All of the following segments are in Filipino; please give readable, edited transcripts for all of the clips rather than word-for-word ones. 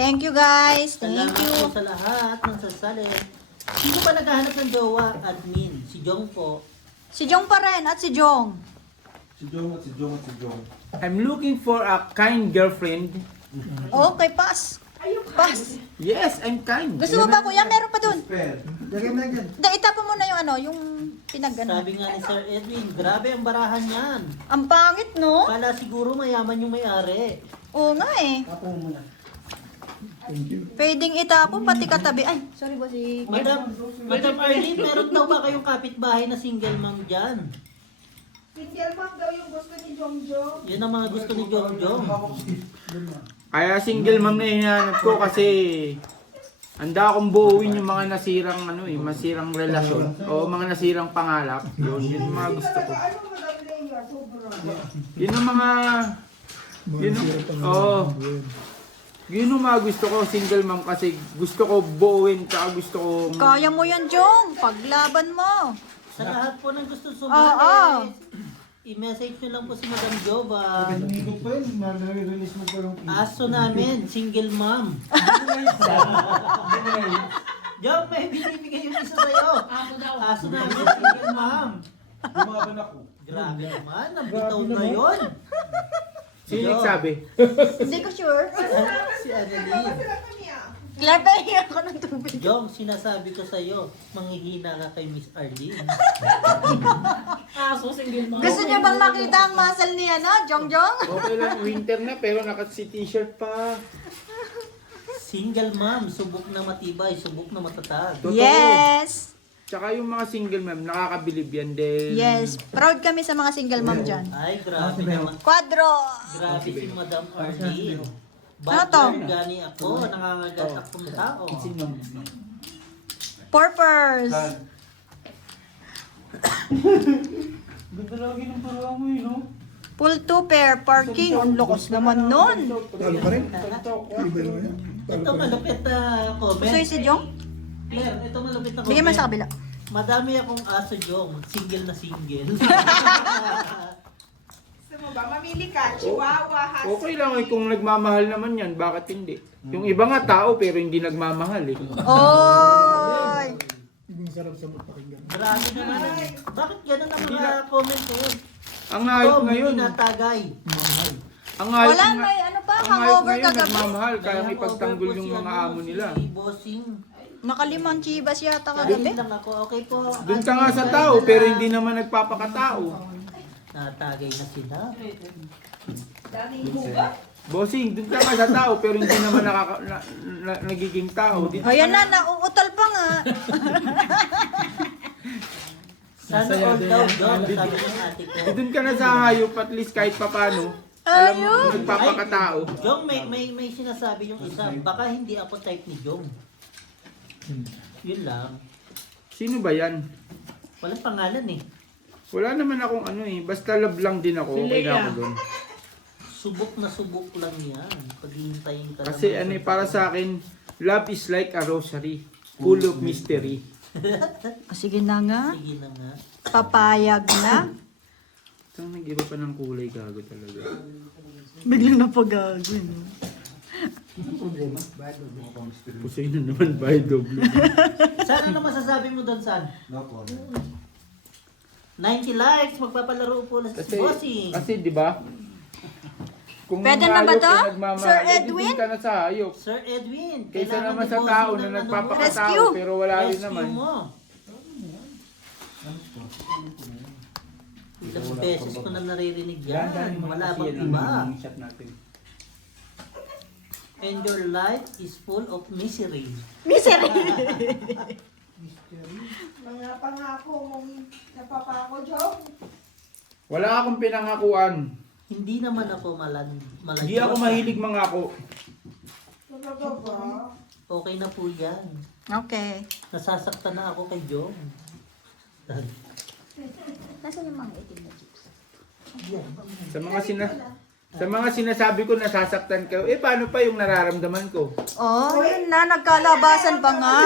Thank you guys. Thank Salamat you. po sa lahat ng sasali. Sino ba naghahanap ng jowa, admin? Si Jong po. Si Jong pa rin at si Jong. Si Jong at si Jong at si Jong. I'm looking for a kind girlfriend. Okay, pass. Pass. Yes, I'm kind. Gusto mo ba kuya? Meron pa dun. Spell. Lagay mo lang dyan. Itapon mo na yung ano, yung pinagano. Sabi nga ni Sir Edwin, grabe ang barahan yan. Ang pangit, no? Kala siguro mayaman yung may-ari. Oo nga eh. Tapon mo na. Pwedeng itapon, pati katabi. Ay, sorry ba si... Madam Arlene, meron daw ba kayong kapitbahay na single mom dyan? Single mom daw yung gusto ni Jongjo. Yan ang mga gusto ni Jong Jong. Kaya single mom na hinahanap ko kasi handa akong buuin yung mga nasirang masirang relasyon o mga nasirang pangarap. Yun yung mga gusto ko. Ano Madam Leia? Sobra. Yun yung mga yun yung mga gusto ko, single mom kasi gusto ko buuin tsaka gusto ko Kaya mo yan, Jong. Paglaban mo. Sa lahat po ng gusto Oo. sumali, i-message nyo lang po si Madam Jova. Pinigog pa yun. Nare-release mo pa yung Aso namin, single mom. Jom, may binibigay yung isa sa'yo. Aso namin, single mom. Lumaban ako. Grabe naman, nabitaw na yun. sino nagsabi? Hindi ko sure. Si Annalyn. Sila kami ah. Labahin ako ng tubig. Jom, sinasabi ko sa'yo, manghihina ka kay Miss Arlene. Gusto niyo bang makita ang muscle ni Jong Jong? Okay lang, winter na pero naka-t-shirt pa. Single mom, subok na matibay, subok na matatag. Totoo. Yes. Tsaka yung mga single mom, nakakabilib yan din. Yes. Proud kami sa mga single mom dyan. Ay, grabe naman. Quadro. Grabe si Madam Arlene. Ano to? Bad gani ako, nangangagat akong tao. Purpose. Ganda lagi ng parang mo yun, no? Full 2 pair parking. Ang lakas naman nun. Talo pa rin. Ito malupit na comment. Gusto yung si Jong? Claire, ito malupit na comment. Bigyan mo sa kabila. Madami akong aso, Jong. Single na single. Gusto mo ba? Mamili ka. Chihuahua, husky. Okay lang eh, kung nagmamahal naman yan, bakit hindi? Yung iba nga tao pero hindi nagmamahal eh. Oy! Grabe naman. Bakit ganun ang mga comment eh? Ang hayop Tom, ngayon, hindi natagay. ang hayop Wala, nga- may ano pa, ang hayop hangover ngayon kagabi. nagmamahal, kaya Kaya ipagtanggol over po yung si mga ano, amo nila. Si Bossing. Nakalimang chibas yata Kagabi kagabi. lang ako. Okay po. Doon ka nga sa tao pero hindi naman nagpapakatao. Natagay na sila. Daming huga. Bossing, doon ka nga sa tao pero hindi naman nagiging tao. Dito Ayan ka na, nauutol pa nga. Sana all daw, John. Sabi ng ate ko. doon ka na sa hayop at least kahit papano. Alam mo, Ayun. nagpapakatao. Jong, may sinasabi yung isa. Baka hindi ako type ni Jong. Yun lang. Sino ba yan? Walang pangalan eh. Wala naman akong ano eh, basta love lang din ako. Okay na ako doon. Subok na subok lang yan. Paghihintayin ka Kasi naman. ano eh, para sa akin, love is like a rosary, full of mystery. Sige na nga. Sige na nga. Papayag na. Saan nag-iba pa ng kulay, gago talaga. Biglang napagago. Pusoy na naman, by doble. Saan ano masasabi mo doon, San? No comment. 90 likes, magpapalaro po ulit si Bossing. Kasi di ba? Kung Pwede na ba hayop to? ay nagmamahal, Sir eh, Edwin? doon ka na sa hayop. Sir Edwin, Kaysa kailangan naman ni sa Bossing tao ng na ano mo. nagpapakatao Rescue. pero wala rin Rescue naman. mo. Ilang beses ko na naririnig yan. Wala bang iba? And your life is full of misery. Misery. Mga pangako mong napapako, Jong. Wala akong pinangakuan. Hindi naman ako maladyosa. Hindi ako mahilig mangako. Talaga ba? Okay na po yan. Okay. Nasasaktan na ako kay Jong. Nasaan yung mga itim na chips? Sa mga sinasabi ko nasasaktan ka, eh paano pa yung nararamdaman ko? Oh, yun na. Nagkalabasan pa nga.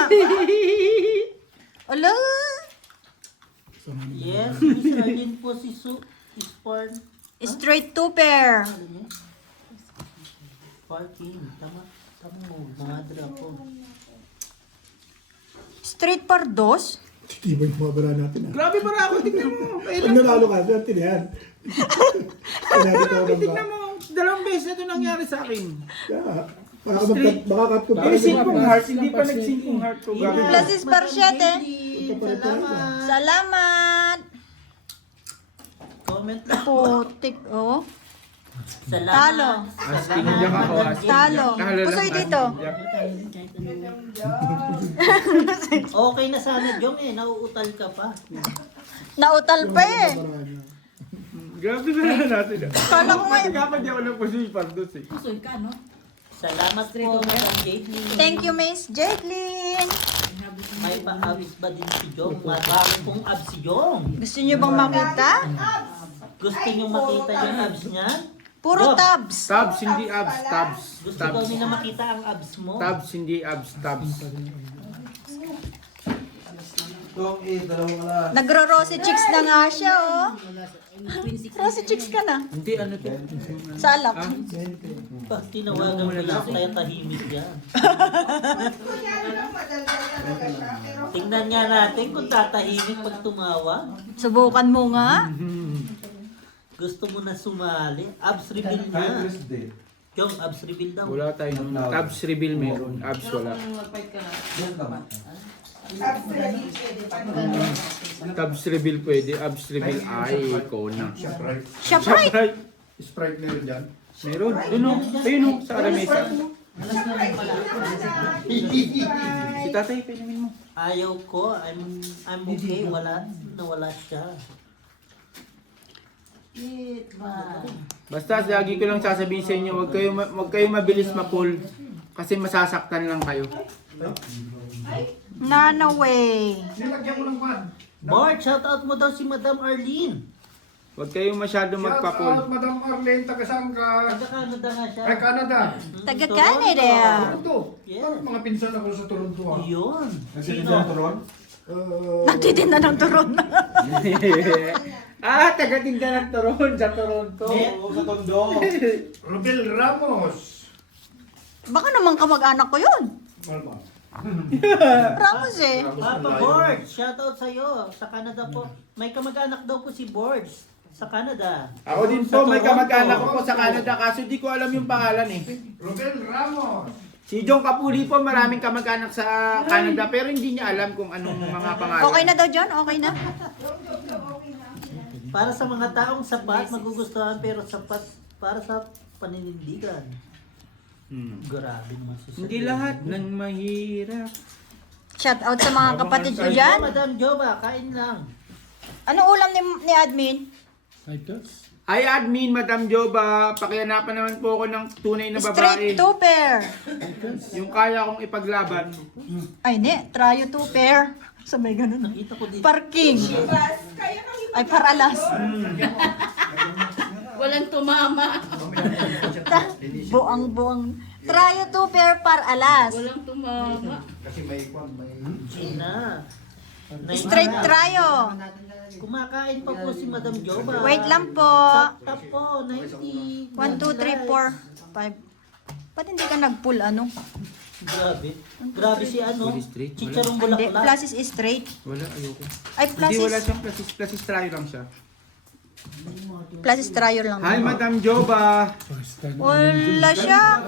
Ala. Yes, Miss Arlene po si Su is for Straight 2 pair. parking. Tama. Madre ako. Street Pardos? Di ba yung mabara natin ah? Grabe para ako, tignan mo. Pag nanalo ka, dyan, tinihan. Tignan mo, 2 beses na ito nangyari sa akin. Makakat ko pa. Pero singkong heart, hindi pa nagsingkong heart ko. Grabe. Plasis Barsiete. Salamat. Salamat. Comment lang. Putik, oh. Salamat. Talo. Asking niya ako, asking. Talo. Talo lang, Pusoy dito. asking niya. Okay na sana, Jong eh. Nauutal ka pa. Nautal pa eh. Grabe na lang natin. Kala ko nga. Kapag di ako lang po si Pardos eh. Salamat po, Madam Jadley. Thank you, Miss Jacqueline. May pa-abs ba din si Jong? Marami pong abs si Jong. Gusto niyo bang makita? Gusto niyo makita yung abs niya? Puro Yo. tabs. Tabs, hindi abs. Tabs. Gusto daw Tabs. nila makita ang abs mo? Tabs, hindi abs. Tabs. Nagro-rosy chicks na nga siya, oh. Rosy chicks ka na. Hindi, ano to? Salak. Pag tinawagan mo lang, kaya tahimik yan. Kunyari lang, madaldal talaga siya. Pero Tingnan nga natin kung tatahimik pag tumawa. Subukan mo nga. Gusto mo na sumali. Abs reveal na. Jong, abs reveal daw. Wala tayo nun. Tabs reveal meron. Abs wala. absolutely pwede pa naman. Tabs reveal pwede. Abs reveal ay icona. Siya bright. Sprite na yun dyan. Meron. Doon o. Ayun o. Sa aramesa. Si tatay, pinamin mo. Ayaw ko. I'm okay. Nawala siya. Basta lagi ko lang sasabihin sa inyo, wag kayo mabilis ma-pull. Kasi masasaktan lang kayo. Nana way. Nilagyan mo ng pan. Bart, shoutout mo daw si Madam Arlene. Wag kayo masyado Shout out, magpa-pull. Madam Arlene, taga saan ka? Taga-Canada nga siya. Ay, Canada. Taga Toronto. Canada. Toronto. Yes. Parang mga pinsan ako sa Toronto ah. Yun. Sino? Nagtitinda ng turon. Taga-tinda ng Toron sa Toronto. Sa Tondo. Robel Ramos. Baka naman kamag-anak ko yun. Malma. Ramos eh. Papa Boards, shoutout sa'yo. Sa Canada po. May kamag-anak daw po si Boards. Sa Canada. Ako din Sa po, may Toronto. kamag-anak ko po sa Canada kaso di ko alam yung pangalan eh. Robel Ramos. Si Jong Kapuli po, maraming kamag-anak sa Canada pero hindi niya alam kung anong mga pangalan. Okay na daw, John? Okay na? Para sa mga taong sapat, magugustuhan pero sapat para sa paninindigan. Grabe naman si Hindi lahat ng mahirap. Shout out sa mga kapatid ko dyan. Madam Joba, kain lang. Ano ulam ni admin? Ay admin, Madam Joba, pakianapan naman po ako ng tunay na babae. Straight two pair. Yung kaya kong ipaglaban. Ay, ne. Tryo two pair. Sabay ganun. Nakita ko dito. Parking. Bas, kaya nang Ay, paralas. Walang tumama. Buang-buang. Tryo two pair par alas. Walang tumama. Kasi may kwan, may... Ina. Straight tryo. Kumakain pa po si Madam Joba. Wait lang po. Sakta po, 90. 1, 2, 3, 4, 5. Ba't hindi ka nag-pull ano? Grabe. Grabe si ano. Fully straight, wala. Chicharong Hindi, bulaklak. plus is straight. Wala, ayoko. Ay, plus Hindi, wala is, siyang plus is try lang siya. plus is tryo lang. Hi, Madam Joba! Wala siya.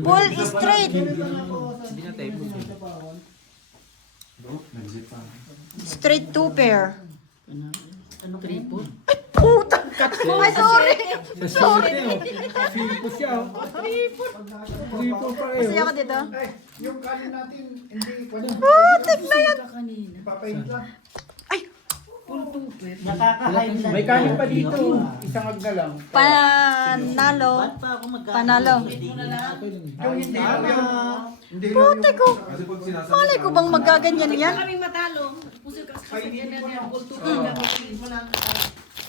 Pull is straight. Hindi na tayo po siya. Straight two pair. Ano triple? Puta! Ay, sorry. Sorry. Filipo siya, oh. Filipo pa Kasi ako dito. Eh, yung kanin natin, hindi kwan. Putik na yan. Ipapaint lang. Nakaka-high blood. May kanin pa dito. Isang ag na lang. Panalo. Ba't pa ako mag- Panalo. Yung hindi lang yun. Hindi lang Putik ko. yung... Malay ko bang magaganyan yan? Kaming matalo. Puso ka sa yan yan. Kulturin na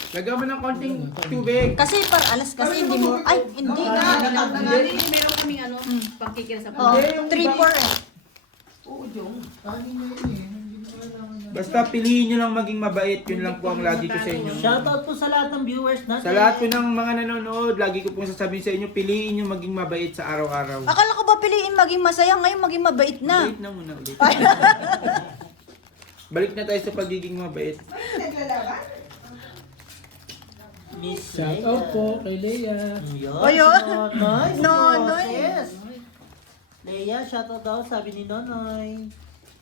Lagyan mo ng konting tubig. Kasi par alas kasi hindi mo. Ay, hindi nga. Meron kaming pangkikira sa Oh, 3-4 eh. Oo, Jong. Kanin niya yun eh. Basta piliin nyo lang maging mabait. Yun lang po ang lagi ko sa inyo. Shoutout po sa lahat ng viewers natin. Sa lahat po ng mga nanonood, lagi ko pong sasabihin sa inyo, piliin nyo maging mabait sa araw-araw. Akala ko ba piliin maging masaya, ngayon maging mabait na. Mabait na muna ulit. Balik na tayo sa pagiging mabait. Naglalaban? Miss Shout out Leia. po kay Leia. Ayun. Nonoy. Nonoy. Yes. Leia, shoutout daw, sabi ni Nonoy.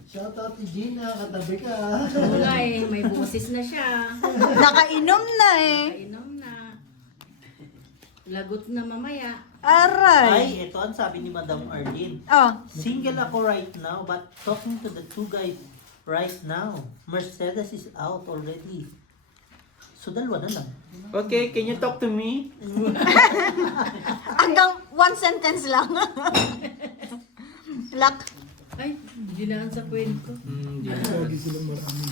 Shout out to Gina, katabi ka. Wala eh, may boses na siya. Nakainom na eh. Kainom na. Lagot na mamaya. Aray. Ay, ito ang sabi ni Madam Arlene. Oh, Single ako right now, but talking to the two guys right now. Mercedes is out already. So, dalawa na lang. Okay, can you talk to me? hanggang one sentence lang. Lak. Ay, dinaan sa kwento.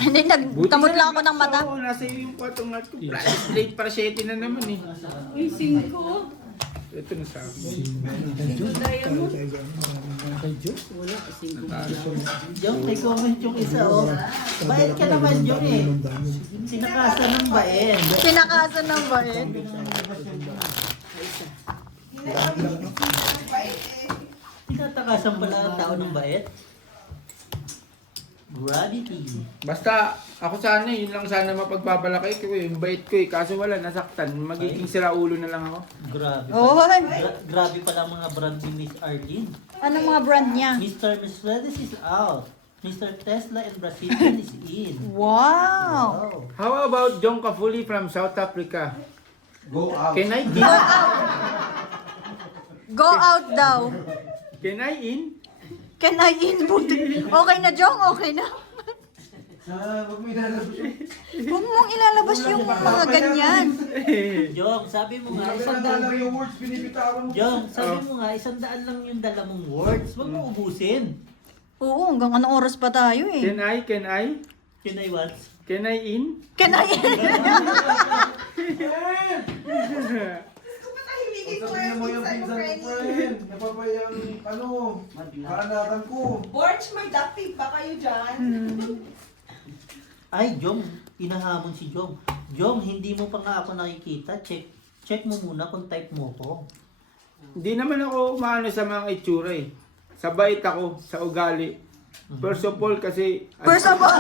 Hindi, nagkamot lang ako ng mata. Oo, nasa iyo yung kwatong at ko. Late para 7 na naman eh. Uy, 5. Ito na sa akin. Ito tayo mo. Wala, 5. Jong, may comment yung isa, oh. Bait ka naman, Jong, eh. Sinakasan ng bait. Pinakasan ng bayan. Tinatakasan pala ang tao ng bait. Gravity. Basta, ako sana, yun lang sana mapagbabalakay ko eh. Yung bait ko eh. Kaso wala, nasaktan. Magiging siraulo na lang ako. Grabe. Oh, Grabe pala ang mga brand ni Miss Arlene. ano mga brand niya? Mr. Mercedes is out. Mr. Tesla and Brazilian is in. Wow. Wow. How about John Cafuli from South Africa? Go out. Can I give? Go out daw. Can I in? Can I in? Okay na, Jong? Okay na. Huwag mo ilalabas yun. Huwag mong ilalabas yung mga ganyan. Jong, sabi mo nga, isang Lang yung words, binibitawan mo. Jong, sabi mo nga, 100 lang yung dala mong words. Huwag mo ubusin. Oo, hanggang anong oras pa tayo eh. Can I? Yun ay what? Can I in? Can I in? Tahimigin ko Sabihin mo yung minsan pinsan ko, friend. friend. Napapayang, kaanatan ko. Borch, may ducting ba kayo dyan? Ay, Jong, pinahamon si Jong. Jong, hindi mo pa nga ako nakikita. Check mo muna kung type mo ko. Hindi naman ako maano sa mga itsura eh. Sa bait ako, sa ugali. First of all kasi... First of all,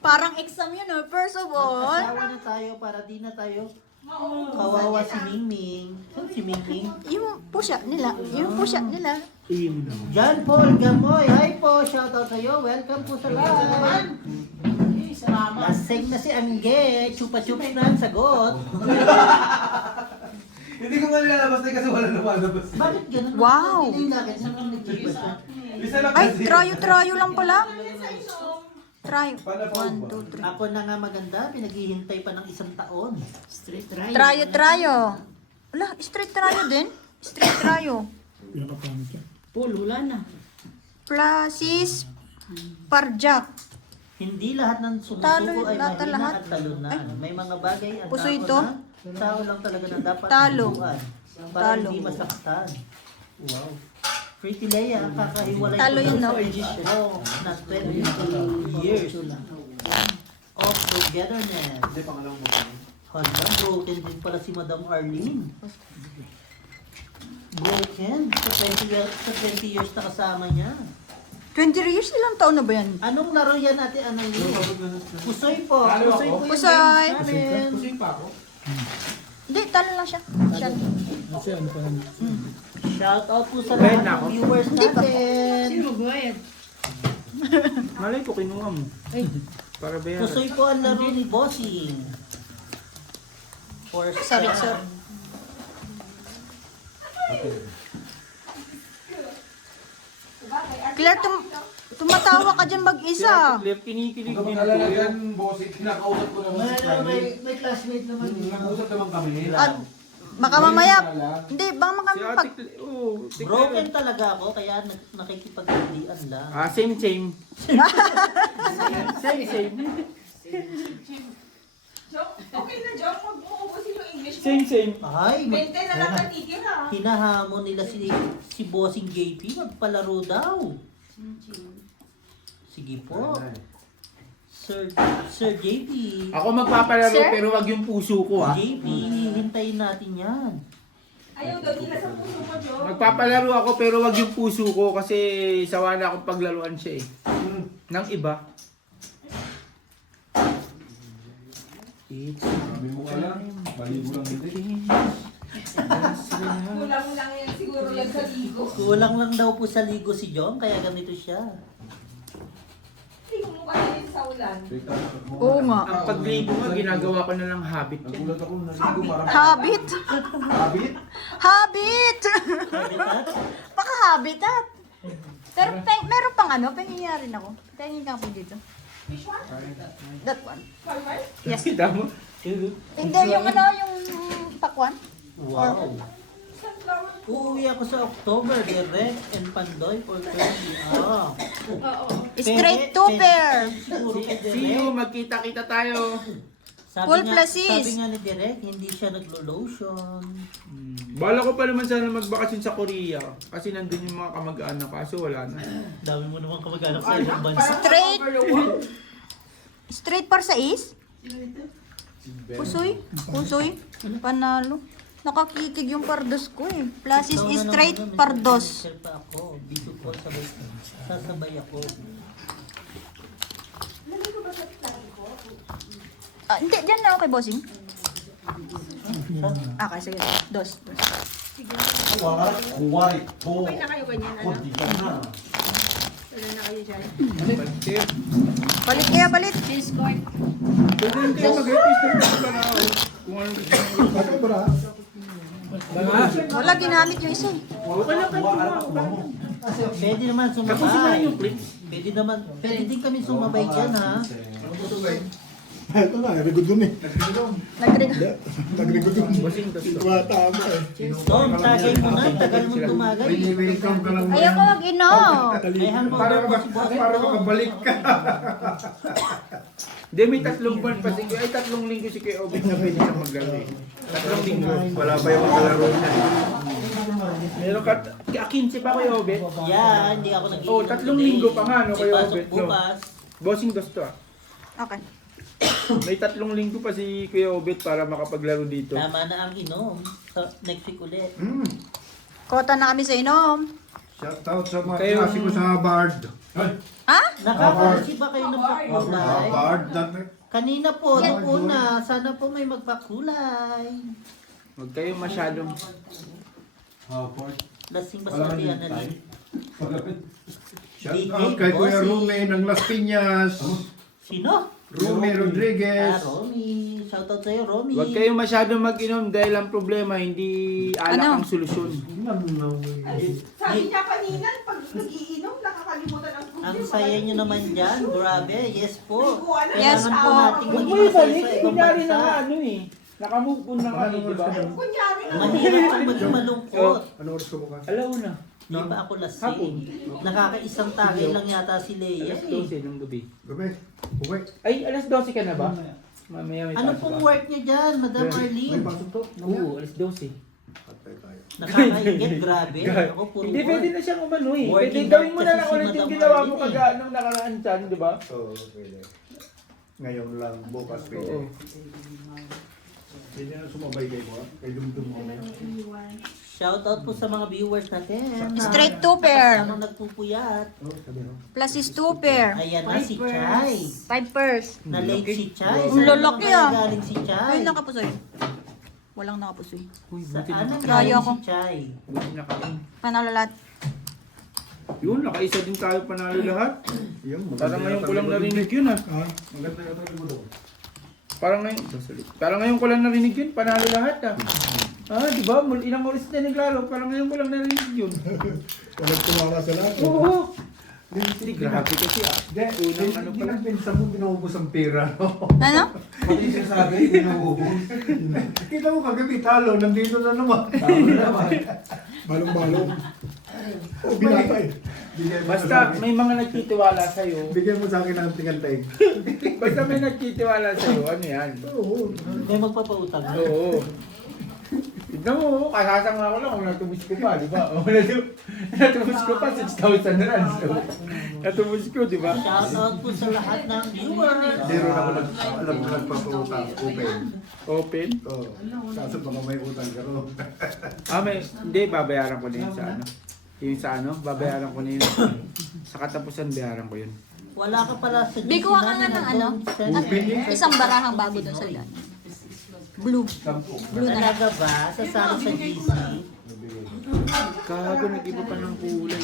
parang exam yun oh. First of all, Asawa na tayo para di na tayo kawawa si Mingming. Saan si Mingming? yung pusya nila, John Paul Gamoy. Hi po, shoutout sa'yo. Welcome po sa lahat. Lasing na si Angge. Chupa-chups na ang sagot. Hindi ko nga nilalabas na kasi wala lumalabas. Bakit ganun? Wow. Hindi na akin. Saan ka nag-check? Isa lang ay, kasi. trayo lang pala. Trayo. 1, 2, 3. Ako na nga maganda. Pinaghihintay pa ng 1 taon. Straight right. Trayo. Wala, straight trayo din. Straight trayo. Paul, wala na. Plasis Parjak. Hindi lahat ng Talo, sumusuko ay lahat. mahina at talunan. May mga bagay ang Puso tao ito? na tao lang talaga na dapat Talo. tutuan para Talo. hindi masaktan. Wow. Pretty Leia, kakahiwalay Talo ko yun, ng no? oh, na 20 years of togetherness. Hala, broken din pala si Madam Arlene. Broken? Sa 20 years na kasama niya. 20 years, ilang taon na ba yan? Anong laro yan ate Annalyn? Pusoy po. Pusoy po yung Pusoy. games namin. Pusing pa ako. Hindi, talo lang siya. Shout out po sa Bayad lahat na ng ako? viewers natin. Sino magbayad? Malay ko, kinuha mo. Para bayaran. Pusoy po ang laro ni Bossing. For Sorry, sir. Claire, tumatawa ka dyan mag-isa. Clear, kinikilig Huwag din ka alala po. dyan, boss. Kinakausap ko naman si Franny. may classmate naman. Nag-usap naman kami. At baka mamaya, hindi, baka Si mamaya Ate Claire, oh, Ate Broken Claire. talaga ako, kaya nakikipagkandian lang. Same. Same. Jok, okay na Jok, huwag mo ubusin yung English mo. Same. Ay, 20 na lang natitira. hinahamon nila si Bossing JP, magpalaro daw. Sige po. Sir JP. Ako magpapalaro Sir? pero wag yung puso ko ha. JP, hintayin natin yan. Ayaw daw nila sa puso mo, Jong. Magpapalaro ako pero wag yung puso ko kasi sawa na akong paglaruan siya eh. Nang iba. It's Sabi mo ka lang, balibo lang hindi. Kulang lang yan siguro yan sa ligo. Kulang lang daw po sa ligo si Jong, kaya ganito siya. Ligo mo kasi sa ulan. Oo nga. ang paglibo nga ginagawa ko na lang habit yan. Nagulat ako, naligo marami. Habit. Habit? Habit. Habitat? Paka-habitat. Pero meron pang ano, pahingi rin ako. Tingin ka po dito. Which one? That one. Palmar? Yes. Kita mo? Hindi, yung ano, yung pakwan. Wow. Sunflower. Uuwi ako sa October, direct and Pandoy for 20. Ah. Oo. Straight to pair. Siguro kay See you, Direk. magkita-kita tayo. Full plasis. Sabi nga ni Direk, hindi siya naglo-lotion. Bala ko pa naman sana magbakasyon sa Korea kasi nandun yung mga kamag-anak ko kaso wala na. Dami mo naman kamag-anak sa ibang bansa. Straight. Straight par sa is? Pusoy. Pusoy. Panalo. Nakakikig yung pardos ko eh. Plasis Ikaw na is naman straight doon, may pardos. signature pa ako. Dito po, sasabay ako. Lagay ko ba sa lagi ko? Ah, hindi, dyan na ako kay bossing. Okay, sige. Dos. Kuwari, ko. Okay na kayo ganyan, ano? Kunti ka na. Wala na kayo dyan. Palit kaya, palit. Pwede rin kayo mag-register na ako. Kung anong gusto nyo. Bakit ba? Wala, ginamit yung isa. Pwede naman Tapos na sumabay. yung clips. Pwede din kami sumabay dyan ha. Ito na, nagigod dun eh. Nagre- Nagigod dun. Bossing, dos to. Tumatama eh. Tom, tagay mo na. Tagal mo tumagay. Welcome ka lang. Ayaw ko mag-inom. Ay, hangover Para po si Boss para Tom. makabalik ka. Hindi, may 3 buwan pa si ay 3 linggo si Kuya Obit na pwede siyang maglaro eh. 3 linggo. Wala pa yung makalaro na. Meron ka, 15 pa Kuya Obit. Yan, hindi ako nag-iinom. Oh, 3 linggo pa nga, no, May kayo, pasok Bet, no? bukas. Bossing dos to ah. Okay. May 3 linggo pa si Kuya Obit para makapaglaro dito. Tama na ang inom. So, next week ulit. Kota na kami sa inom. Shout out sa mga Kayo- klase ko sa Bard. Ha? Nakaka-receive ba kayo ng pakulay? Bard. Kanina po, nung una, sana po may magpakulay. Huwag kayong masyadong Lasing ba sa Ate Annalyn? Shout out kay Kuya Rume ng Las Piñas. Sino? Rume Rodriguez. Romy. Shoutout sa'yo, Romy. Huwag kayong masyadong mag-inom dahil ang problema hindi alak Ano? ang solusyon. Sabi niya kanina, pag nag-iinom, nakakalimutan ang Ang saya nyo naman dyan. Grabe. Yes po. Yes Kailangan po. po nating Huwag mo maging masaya ibalik, sa ibang kunyari na nga bansa. ano eh. Nakamove on na kami, di ba? Kunyari na. Mahirap pang maging malungkot. Ano oras ko bukas? Alaw na. Di ba ako Hapon. lasing? Nakakaisang tagay lang yata si Leia Alas eh. 12 ng gabi. Gabi. Uwi. Ay, alas 12 ka na ba? Mamaya may Ano pasok pong ka. work niya dyan, Madam May Arlene? pasok to. Oo, alas 12. Patay tayo. Nakakaingit, grabe. Ako puro Hindi, pwede work. na siyang umano eh. Working Pwede gawin mo hard na kasi lang si ulit yung Madam ginawa mo Arlene eh. kaga nung nakaraan dyan, di ba? Oo, pwede. Ngayon lang, bukas pwede. Oo. Hindi na sumabay kayo mo. Kay Dumdum mo. Shoutout po sa mga viewers natin. Straight to pair. Ano nagpupuyat? Plus is 2 pair. Ayan na si Chay. 5 pairs. Na late si Chay. Ang lalaki, ah. Saan galing si Chay? Ayun, nakapusoy. Walang nakapusoy. Uy, Saan buti na. galing Kaya ako. si Chay? Buti na kami. Panalo lahat. Yun, nakaisa din tayo panalo lahat. Yung Parang ngayon ko lang narinig yun ah. Maganda yung tayo mo doon. Parang ngayon ko lang narinig yun, panalo lahat ah. Ah, di ba? Ilang oras na naglaro, parang ngayon ko lang narinig yun. Walang tumama sa lahat. Oo. Hindi, grabe kasi ah. Unang ano Hindi pala. lang pinsan mo binuubos ang pera, no? Ano? Pati siya sabi, binuubos. Kita mo kagabi talo, nandito na naman. Talo naman. Balong-balong. O, binata eh. Bigyan mo Basta sa akin. may mga nagtitiwala sa'yo. Bigyan mo sa akin ng tingantay. Basta may nagtitiwala sa'yo, ano yan? Oo. May magpapautang. Oo. Tignan mo, kasasang nga ako lang kung natubos ko pa, di ba? O, natubos ko pa, 6,000 rands. Natubos ko, di ba? Shoutout po sa lahat ng viewers. Zero na ako alam ko nagpapautang. Open. Open? Oo. Kaso baka may utang ka ro. Hindi, babayaran ko na yun sa ano. Yung sa ano, babayaran ko na yun. Sa katapusan, bayaran ko yun. Wala ka pala sa Di kuha ka nga ng ano? Isang barahang bago doon sa ilan. Blue. Blue na. Talaga ba? Sasama sa GC? Kago, nag-iba pa ng kulay.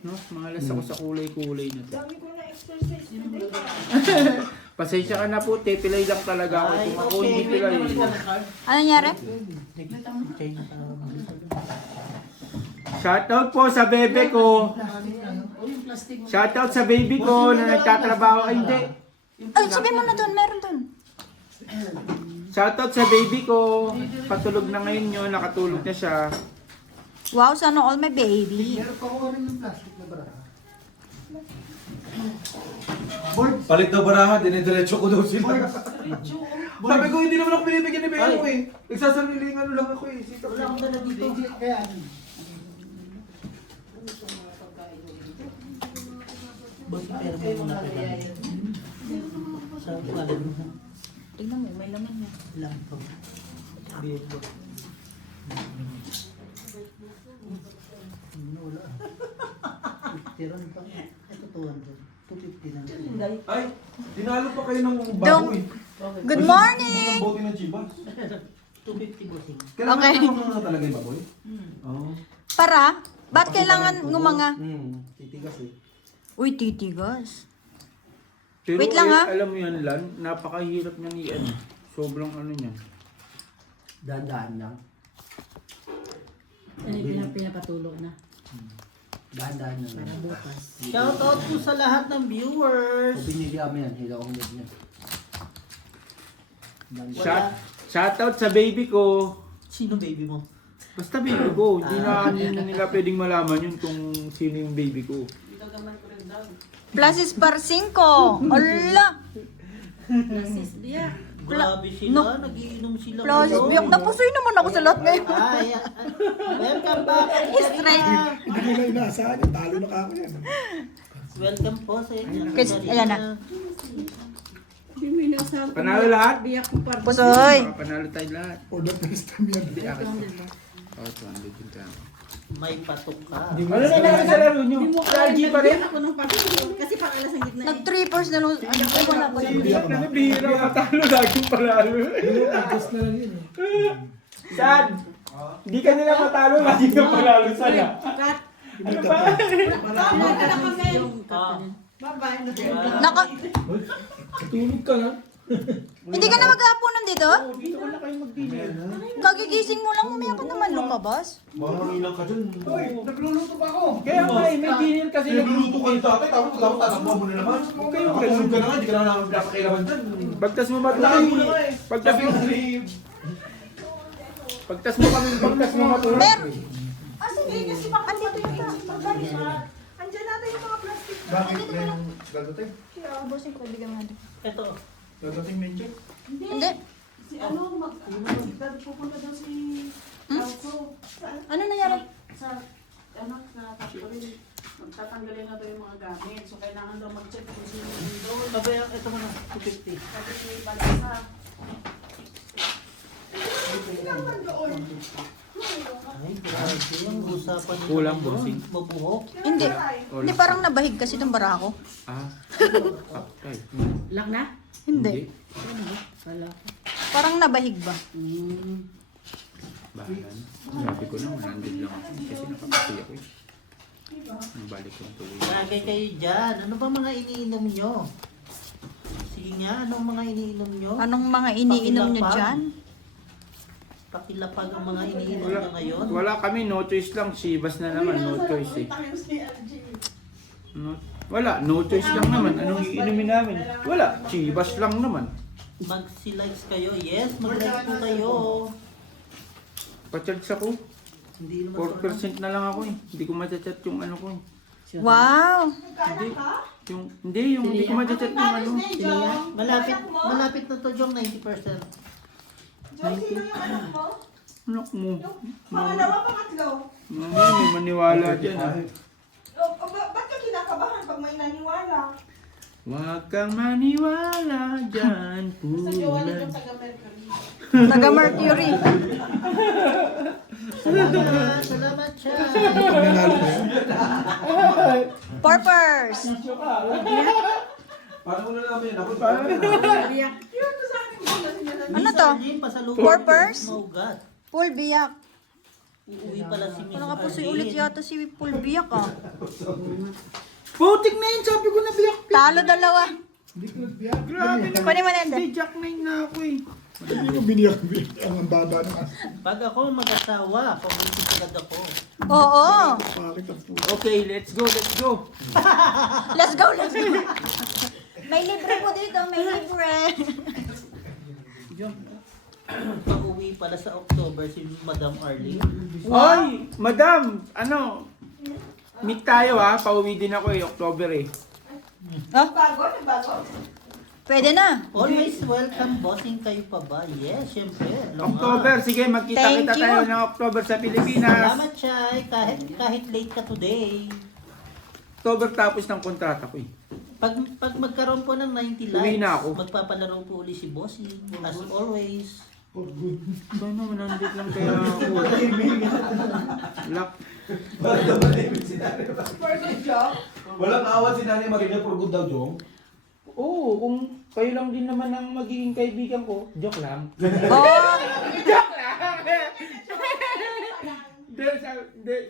No? Malas ako sa kulay-kulay na to. Dami ko na exercise today. Pasensya ka na po, pilay lang talaga ako. Kung ako hindi pilay. Ano nangyari? Shoutout po sa bebe ko. Shoutout sa baby ko na nagtatrabaho. Ay, hindi. Ay, sabihin mo na doon. Meron doon. Shoutout sa baby ko. Patulog na ngayon yun. Nakatulog na siya. Wow, sana all my baby. Palit daw baraha, dinidiretso ko daw sila. Sabi ko, hindi naman ako binibigyan ni Beo eh. Nagsasariling ano lang ako eh. Sita ko lang. Boss, pero mo muna ka lang. Sa kalan mo. Tingnan mo, may laman niya. Lang po. Biyot po. Wala. 50 ron pa. Ito 200. 250 lang. Ay, dinalo pa kayo ng Dong. bago eh. Good morning! Ang bote ng Chivas. 250 bossing. Kailangan Okay. okay. Na talaga yung baboy? Oo. Para? Ba't kailangan ngumanga? Titigas eh. Uy, titigas. Pero Wait lang, ha? alam mo yan, Lan, napakahirap niyan i-ano. Sobrang ano niyan. Dahan-dahan lang. Ano yung pinapatulog na? Dahan-dahan lang. Para bukas. Shoutout po sa lahat ng viewers. Binigyan mo yan, hilaw kong ganyan. Shoutout sa baby ko. Sino baby mo? Basta baby ko. Hindi na nila pwedeng malaman yun kung sino yung baby ko. Plus is par 5. Ala! Sis, diya. Grabe sila, nagiinom sila. Plus, ngayon. biyak na pusoy naman ako sa lahat ngayon. Ay, welcome back. Straight. Hindi ko na inaasahan, talo na ako yan. Welcome po sa inyo. Kasi, ayan na. Hindi mo inasahan ko. Panalo lahat? Biyak ko pa. Pusoy. Panalo tayo lahat. For the first time yan. Hindi akin. Oh, 200 din ka. May patok ka. Ano na naman sa laro nyo? RG pa rin? Ako nung patulog. Kasi pang alas ang gitna. Nag-3 na lang. Ano ko wala pa yun. Ano, bihira matalo, laging panalo. Agos na lang yun eh. Sad! Hindi ka nila matalo, laging ka panalo sana. Cut. Ano ba? Tama ka na kami. Ah, Bye-bye. Naka, Tulog ka na. hindi ka na maghapunan dito? Dito ka na kayo mag-dinner. Kagigising mo lang, umaya ka naman lumabas. Mahangilang ka dyan. Hoy, nagluluto pa ako. Kaya nga eh, may dinner kasi Nagluluto kayo dati, tapos tatakbo mo na naman. Okay, Nakatulog ka na nga, hindi ka na naman pinapakailaman dyan. Pagtas mo Lahat mo matulog. na nga eh. Pagtas mo. Pagtas mo matulog. Mer! Ah, sige, kasi baka andito yung plastic. Andyan natin yung mga plastic. Bakit yung gagating? Kaya, bossing ko, bigyan mo natin. ito. Gagating na yung check? Hindi. Si ano, pupunta daw si Rauco. Ano nangyari? Sa ano na factory, magtatanggalin na daw yung mga gamit. So kailangan daw mag-check kung sino yung doon. Sabi, ito mo na, 250. Kasi may balasa. Ay, grabe. Yung usapan nila Kulang, ngayon, bossing. mabuhok. Hindi. Hindi, parang nabahig kasi itong barako. Ah. Ay. Lock na? Hindi. Wala. Parang nabahig ba? Bahalan. Sabi ko na, 100 lang ako. Kasi nakapati ako eh. Nabalik ko ang tuloy. Bagay kayo dyan. Ano ba mga iniinom nyo? Sige nga, anong mga iniinom nyo? Anong mga iniinom nyo dyan? Pakilapag ang mga iniinom nyo ngayon. Wala kami, no choice lang. Shivas na naman, no choice eh. Wala, no choice lang naman. Anong iinumin namin? Wala, chivas lang naman. Mag-likes kayo. Yes, mag-like po kayo. Pa-charge ako. Hindi naman 4% na lang ako eh. Hindi ko machat yung ano ko eh. Wow! Hindi ko machat yung ano. Malapit na to, Jong, 90%. Joe, sino yung anak mo? Anak mo. Pangalawa, pangatlo. May maniwala dyan ah. Ba't ka kinakabahan pag may naniwala? Huwag kang maniwala dyan, Sa jowa pulay. nito taga-Mercury. Taga Mercury. Salamat siya. Nanalo ka yan. Purpers. Paano mo na namin yan? Ako, Yun, sa akin yung kasi niya na. Ano to? Pasalubong. Purpers? Maugat. Paul Biyak. Uuwi pala si Miss Nakapusoy Arlene. ulit yata si Paul Biyak ah. Putik na yun, sabi ko na biyak. Talo dalawa. Hindi ko nagbiyak. Grabe na. Kunin mo na Hindi, yan. Jack 9 na ako eh. Hindi ko biniyak ang baba ng aso. Pag ako mag-asawa, pag-isip agad ako. Oo. Bakit ang puso? Okay, let's go, let's go. Let's go, let's go. May libre po dito, may libre. Pauwi pala sa October si Madam Arlene. Ay, madam, ano, meet tayo ha, pauwi din ako eh, October eh. Bago, nagbago. Pwede na. Always welcome, bossing kayo pa ba? Yes, syempre. Long October, sige, magkita-kita Thank you. tayo ng October sa Pilipinas. Salamat, Chay. Kahit late ka today. October tapos ng kontrata ko eh. Pag magkaroon po ng 90 Uwi likes, na ako. magpapalaro po uli si Bossing. As always. Sana manandit lang kaya ako. Lock. For good job. walang awan si Nanay Marina for good daw, Jong. Oo, kung kayo lang din naman ang magiging kaibigan ko, joke lang. Oh, Joke lang!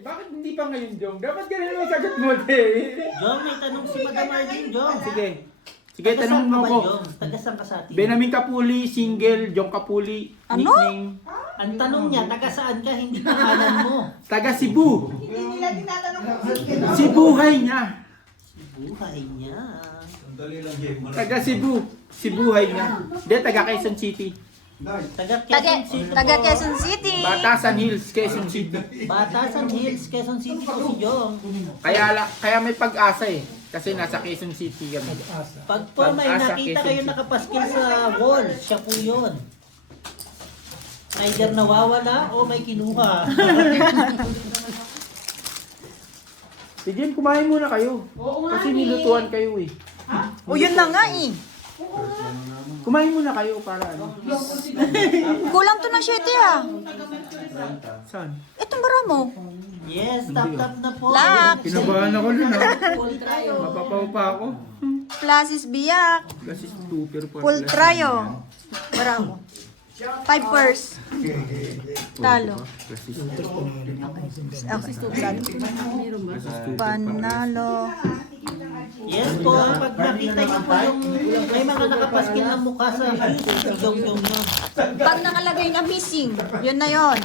Bakit hindi pa ngayon, Jong? Dapat ganun ang sagot mo, Jong, may tanong si Madam Arlene, Jong. Sige. Sige, tanong mo ako. Tagasang ka sa atin? Benjamin Kapuli, single, Jong Kapuli, Ano? nickname. Ang tanong niya, taga saan ka, hindi pangalan mo. Taga Cebu. Hindi nila tinatanong kung Sibuhay niya. Buhay niya. Sandali lang, Jay. Taga Cebu. Sibuhay niya. Hindi, taga Quezon City. Taga taga, Quezon City. taga po. Quezon City. Batasan Hills, Quezon City. Batasan Hills, Quezon City po si Jong. Kaya may pag-asa eh. Kasi nasa Quezon City kami. Pag po may Pag-asa, nakita Quezon kayo City. nakapaskil sa wall, siya po yun. Either nawawala o may kinuha. Si Jen, kumain muna kayo. Oo nga Kasi eh. nilutuan kayo eh. O yun na nga eh. Kumain muna kayo para ano. Kulang to ng 7 ah. Saan? Itong bara mo. Yes, tap na po. Lak. Kinabahan ako nun ah. Ulit tayo. Mapapaw pa ako. Plasis Biyak. Kasi stupid pa. Full tryo. Bara mo. 5 purse. Talo. Okay. Panalo. Yes po, pag nakita niyo po yung may mga nakapaskil na mukha sa YouTube, si Jong Jong yun. Pag nakalagay na missing, yun na yun.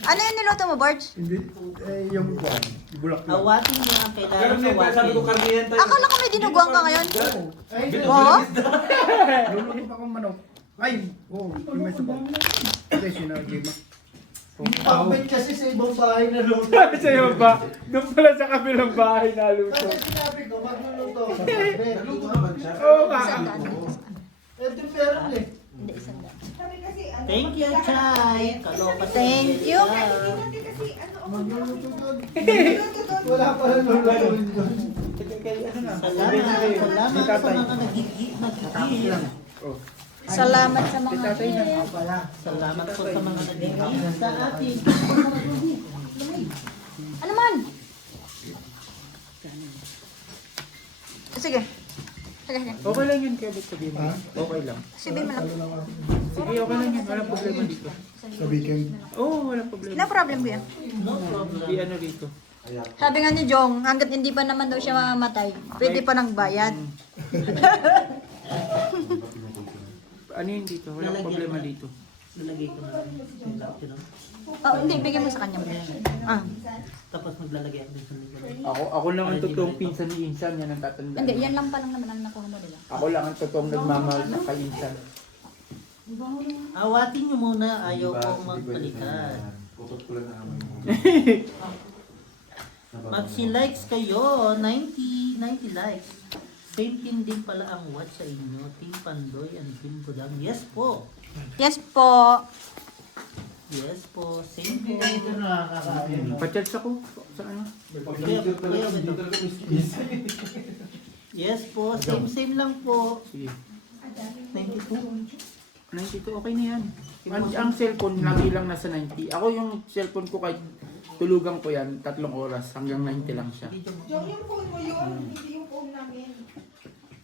Ano yung niluto mo, Barge? Hindi, yung buwan. Bulak lang. Awatin niyo ang Pero kailangan may sabi ko awatin. karniyan tayo. Akala ko may dinuguan ka ngayon. Ay, Oo? luluto pa akong manok. Ay, yung may sabaw. Kasi sinagay mo. Pamit kasi sa ibang bahay na luto. Sa'yo ba? Doon pala sa kabilang bahay na luto. Sinabi ko, magluluto. Nagluto naman siya. Oo nga. Ito pero eh. Hindi, isang daan. sabi kasi ano. Thank you, Chay. Kaloka Thank you. Hindi kasi ano. Magluluto doon. Magluluto doon. Wala pa rin luluto doon. Salamat sa mga nagigit. Salamat sa mga Salamat po sa mga nagigit sa atin. Ano man? Sige. Sige, sige. Okay lang yun kaya ba't sabihin mo? Okay lang. Sabihin mo lang. Sige, okay lang yun. Walang problema dito. Sa weekend. Oo, walang problema. No problem, kuya. No problem. Di ano dito. Sabi nga ni Jong, hanggat hindi pa naman daw siya mamamatay, pwede pa ng bayad. Ano yun dito? Walang problema dito. Lalagay ko na lang. Oh, hindi, bigyan mo sa kanya. Ah, Tapos maglalagay ako din sa likod. Ako lang ang totoong pinsan ni Insan, yan ang tatanda. hindi, yan lang pa lang naman ang nakuha mo nila. Ako lang ang totoong nagmamahal sa kay Insan. Awatin nyo muna, ayaw kong magpalitan. Putot ko lang na amoy mo. Mag-likes kayo, 90 likes. Same team din pala ang watch sa inyo, Team Pandoy and Team Budang. Yes po. Yes po. Yes po, same po. Pa-charge ako sa ano? Yes po, same lang po. Sige. 92. 92, okay na yan. Ang cellphone, lagi lang nasa 90. Ako yung cellphone ko kahit tulugan ko yan, 3 oras, hanggang 90 lang siya. Yung phone mo yun, hindi yung phone namin.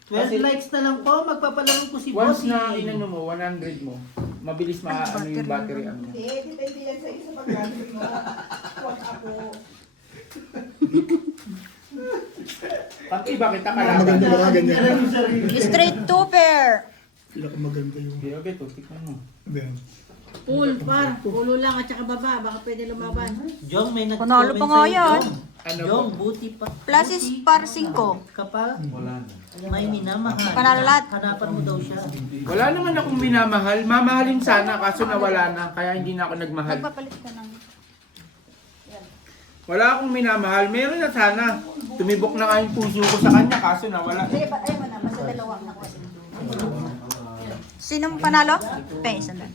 12 likes na lang po, magpapalaro po si Once Bossy. na inano mo, 100 mo, mabilis maano yung battery ano. Hindi, depende yan sa iyo sa pag-graduate mo. Huwag ako. Pag iba kita Maganda kalaban. ba ganyan? Straight to pair. Pinakamaganda yung... Okay, okay, to, tikman mo. Ayan. Pool, par. Pulo lang at saka baba. Baka pwede lumaban. Jong, may Panalo nag-comment pa nga sa'yo, yan. Jong. Ano Jong, po? buti pa. Plus is par 5. Kapal, Wala na. may minamahal. Panalo lahat. Hanapan mo daw siya. Wala naman akong minamahal. Mamahalin sana, kaso nawala na, kaya hindi na ako nagmahal. Nagpapalit ka ng... Wala akong minamahal. Meron na sana. Tumibok na nga yung puso ko sa kanya, kaso nawala. Sige, ayaw mo na. Basta dalawa na ko. Sinong panalo? Pay, sandal.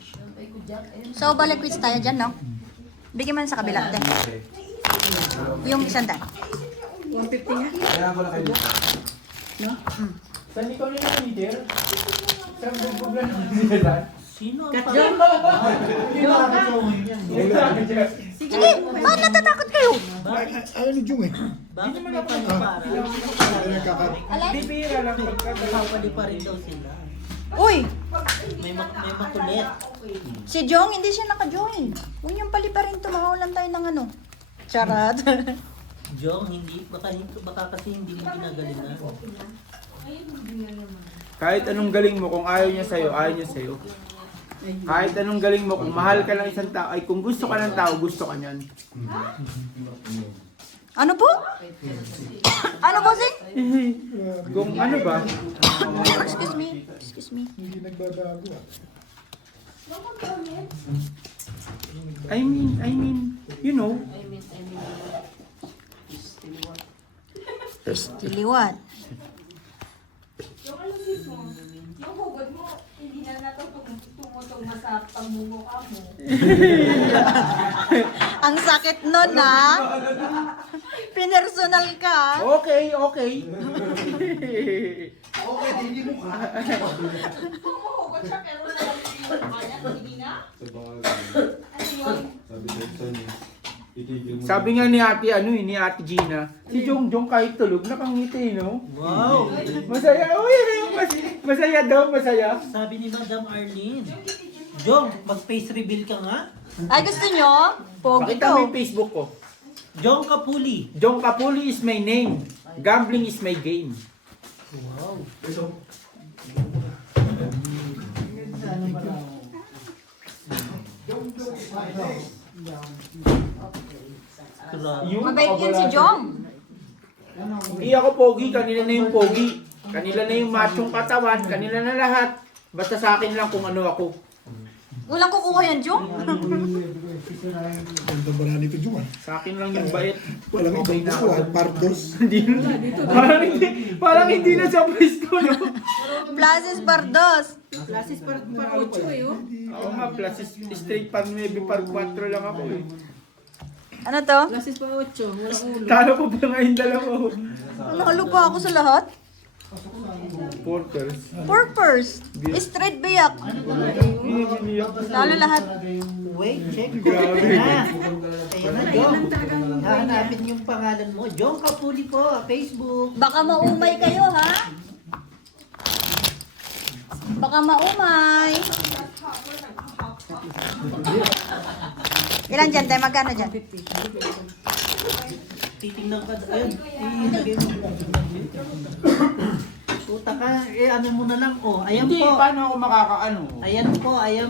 So, balik quiz tayo dyan, no? Bigyan mo na sa kabila. Then. Yung isang dan. 150 nga. Kaya ko na kayo. Saan ikaw nila leader? Saan bugbog na nila? Sino ang Kat pa- Jong! Sige, bakit natatakot kayo? Bakit? Ayaw ni Jung eh. Bakit may panipara? Alay? Bibira lang Nakapali pa rin daw sila. Uy! May makulit. Si Jong, hindi siya naka-join. Huwag niyong paliparin ito. Makawalan tayo ng ano. Charat. Jong, hindi, baka kasi hindi mo ginagalingan. Kahit anong galing mo, kung ayaw niya sa'yo, ayaw niya sa'yo. Kahit anong galing mo, kung mahal ka ng isang tao, ay kung gusto ka ng tao, gusto ka niyan. Ano po? Ano po, Sing? Kung ano ba? Excuse me. Excuse me. Hindi nagbabago ah. I mean, you know. Diliwan. Yung alam mo, yung hugod mo, hindi na tumutong sa pagmumukha mo. Ang sakit nun, ha? Pinersonal ka. Okay, okay. Humuhugot siya pero wala yung kanya, hindi na. Sa bawal. Ano yun? Sabi ko sa inyo, itigil mo. Sabi nga ni Ate Gina, si Jong kahit tulog, nakangiti, no? Wow! Masaya, masaya daw, masaya. Sabi ni Madam Arlene. Jong, mag-face reveal ka nga. Ay, gusto nyo? Pogi Pakita mo to. yung Facebook ko. Jong Kapuli. Jong Kapuli is my name. Gambling is my game. Wow. Grabe. Mabait yun si Jong. Hindi ako pogi, kanila na yung pogi. Kanila na yung machong katawan, kanila na lahat. Basta sa akin lang kung ano ako. Walang kukuha yan, Jong. Ganda ba na nito Jung ah? Sa akin lang yung bait. Walang Okay ibang na gusto ako. ah. Pardos. Hindi na. Parang hindi na sa pwesto, no? Places Pardos. Classes par 8 eh, oh. Oo nga, plus straight par 9, par 4 lang ako eh. Ano to? Classes par 8. Walang ulo. Talo ko pa nga yung dalawa. Nakalo pa ako sa lahat. Porters. Purpose. Straight biyak. Talo lahat. Wait, check ko. Na. Ayan na, Jong. Hahanapin yung pangalan mo. Jong Kapuli po, Facebook. Baka maumay kayo, ha? Baka maumay. Ilan dyan, tayo? Magkano dyan? Titingnan ka. Ayun. Ilagay mo. Puta ka, ano mo na lang. Oh, ayan Hindi, po. paano ako makakaano? Ayan